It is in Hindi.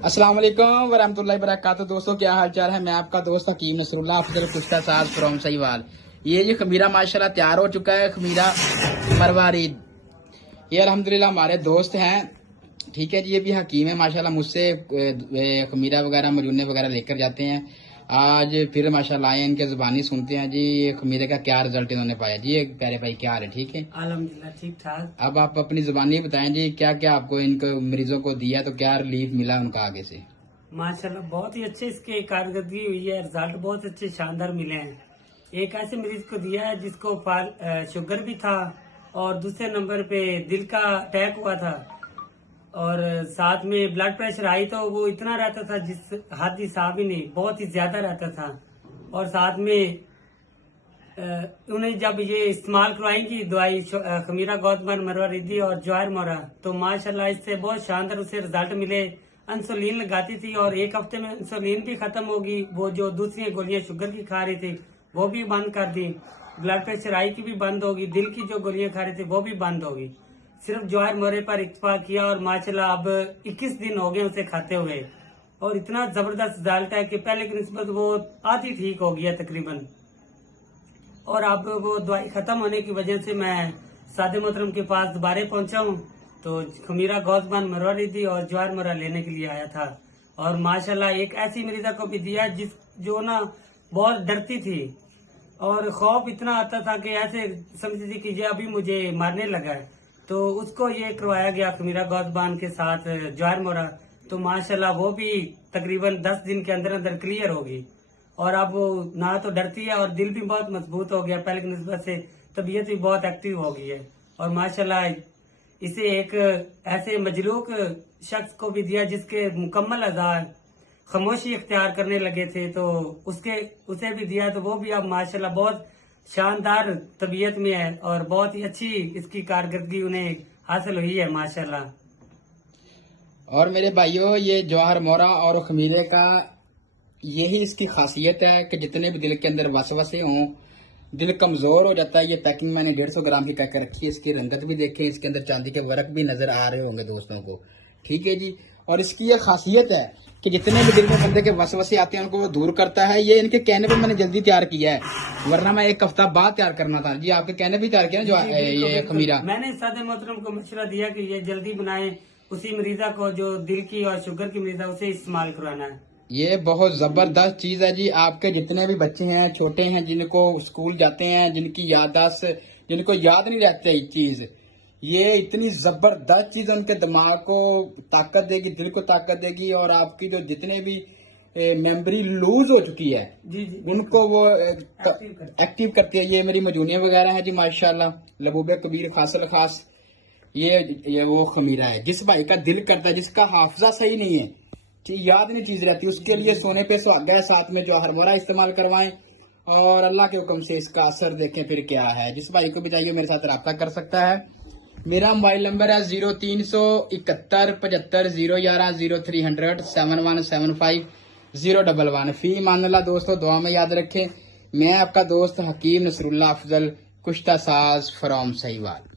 अस्सलाम वालेकुम वरहमतुल्लाहि वबरकातुहू। दोस्तों क्या हाल चाल है। मैं आपका दोस्त हकीम नसरुल्लाह अफजल कुश्ता साज फ्रॉम सहीवाल। ये खमीरा माशाल्लाह तैयार हो चुका है। खमीरा मरवारीद ये अल्हम्दुलिल्लाह हमारे दोस्त हैं। ठीक है जी। ये भी हकीम है माशाल्लाह। मुझसे खमीरा वगैरह मजूने वगैरह लेकर जाते हैं। आज फिर माशाल्लाह आए इनके जुबानी सुनते हैं जी ये खमीरे का क्या रिजल्ट इन्होंने पाया जी। एक प्यारे भाई क्या हाल है। ठीक है अल्हम्दुलिल्लाह ठीक ठाक। अब आप अपनी जुबानी बताएं जी क्या क्या आपको इनको मरीजों को दिया तो क्या रिलीफ मिला उनका आगे से। माशाल्लाह बहुत ही अच्छे इसके कारकर्दगी हुई है। रिजल्ट बहुत अच्छे शानदार मिले हैं। एक ऐसे मरीज को दिया है जिसको शुगर भी था और दूसरे नंबर पे दिल का अटैक हुआ था और साथ में ब्लड प्रेशर आई तो वो इतना रहता था जिस हद हिसाब ही नहीं, बहुत ही ज्यादा रहता था। और साथ में उन्हें जब ये इस्तेमाल करवाएंगी दवाई खमीरा गौतमन मरवा रिद्धि और जवाहर मोरा तो माशाल्लाह इससे बहुत शानदार उसे रिजल्ट मिले। इंसुलिन लगाती थी और एक हफ्ते में इंसुलिन भी खत्म होगी। वो जो दूसरी गोलियां शुगर की खा रही थी वो भी बंद कर दी। ब्लड प्रेशर आई की भी बंद होगी। दिल की जो गोलियां खा रही थी वो भी बंद होगी। सिर्फ जवाहर मोरे पर इत्तेफाक किया और माशाल्लाह अब 21 दिन हो गए उसे खाते हुए और इतना जबरदस्त रिजल्ट है कि पहले की निस्बत वो आधी ठीक हो गया तकरीबन। और अब वो दवाई खत्म होने की वजह से मैं सादे मोहतरम के पास दोबारा पहुंचा हूँ तो खमीरा गौतमन मरवा रिद्धि और जवाहर मोरा लेने के लिए आया था। और माशाल्लाह एक ऐसी मरीजा को भी दिया जिस जो ना बहुत डरती थी और खौफ इतना आता था कि ऐसे समझती थी कि ये अभी मुझे मारने लगा है तो उसको ये करवाया गया खमीरा गौतमन के साथ जवाहर मोरा। तो माशाल्लाह वो भी तकरीबन 10 दिन के अंदर अंदर क्लियर होगी और अब वो ना तो डरती है और दिल भी बहुत मजबूत हो गया। पहले की निस्बत से तबीयत भी बहुत एक्टिव हो गई है। और माशाल्लाह इसे एक ऐसे मजलूक शख्स को भी दिया जिसके मुकम्मल आजार खामोशी इख्तियार करने लगे थे तो उसे भी दिया तो वो भी अब माशाल्लाह बहुत शानदार तबीयत में है और बहुत ही अच्छी इसकी कारकर्दगी उन्हें हासिल हुई है माशाल्लाह। और मेरे भाइयों ये जवाहर मोरा और खमीरे का यही इसकी खासियत है कि जितने भी दिल के अंदर वसवसे हों, दिल कमजोर हो जाता है। ये पैकिंग मैंने 150 ग्राम की पैक रखी है। इसकी रंगत भी देखें, इसके अंदर चांदी के वर्क भी नजर आ रहे होंगे दोस्तों को। ठीक है जी। और इसकी ये खासियत है कि जितने भी दिल में बंदे के वसवसे आते हैं उनको वो दूर करता है। ये इनके कहने पर मैंने जल्दी तैयार किया है वरना मैं एक हफ्ता बाद तैयार करना था जी। आपके कहने भी तैयार किया जो ये खमीरा मैंने सादे मोहतरम को मशवरा दिया कि ये जल्दी बनाए उसी मरीजा को जो दिल की और शुगर की मरीजा उसे इस्तेमाल करवाना है। ये बहुत जबरदस्त चीज है जी। आपके जितने भी बच्चे हैं छोटे हैं जिनको स्कूल जाते हैं जिनकी याददाश्त जिनको याद नहीं रहती चीज, ये इतनी जबरदस्त चीज उनके दिमाग को ताकत देगी, दिल को ताकत देगी और आपकी जो जितने भी मेमोरी लूज हो चुकी है जी जी उनको वो एक्टिव करती है। ये मेरी मजूनियां वगैरह हैं जी माशाल्लाह। लबूबे कबीर खासल खास ये वो खमीरा है जिस भाई का दिल करता है, जिसका हाफजा सही नहीं है, याद नहीं चीज रहती, उसके लिए सोने पे सुहागा है। साथ में जो हरमोरा इस्तेमाल करवाएं और अल्लाह के हुक्म से इसका असर देखें फिर क्या है। जिस भाई को भी चाहिए मेरे साथ रब्ता कर सकता है। मेरा मोबाइल नंबर है 0371 75 011 0300 7175 011। फी मानल्ला दोस्तों दुआ में याद रखें। मैं आपका दोस्त हकीम नसरुल्लाह अफजल कुश्ता साज फ्रॉम सहीवाल।